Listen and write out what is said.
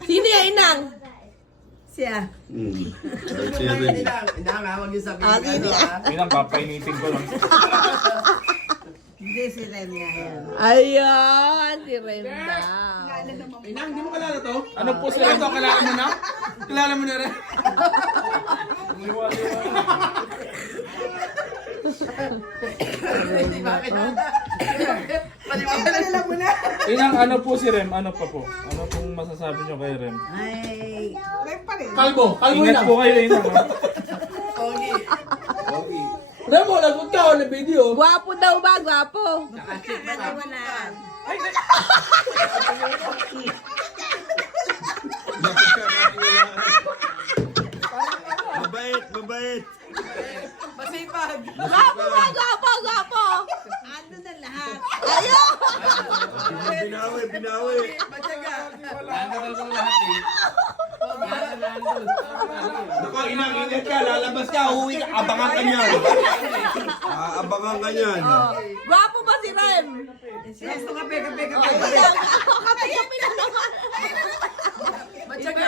Sino yung inang? Siya. Siya rin. Inang ha, huwag yung sabihin Ah, ano ha. Bilang papainitin ko lang. Hindi si Rem nga yan. Ayan, si Rem daw. Inang, di mo kalala to? Ano po si Ito, Rem? kalala mo na? Kalala mo na rin? Hindi ba? Kalala mo na? Inang ano po si Rem? Ano pa po? Ano pong masasabi nyo kay Rem? Ay, Kalbo, kalbo Ingat lang. po kayo, Inang. ha? Okay. Remo, lagot ka ako na video. gwapo daw ba? Gwapo. Nakakaliwalaan. Mabait, mabait. Masipag. Gwapo ba? Gwapo, gwapo. Ano na lahat? Ayun! Binawi, binawi. Matyaga. Ako, inang, ingat ka. Lalabas ka, uwi ka. Abangan ka niyan. Abangan ka niyan. Gwapo ba si Rem? Yes, kape, kape, kape. Ayun lang. Kape-kape na naman. Matyaga.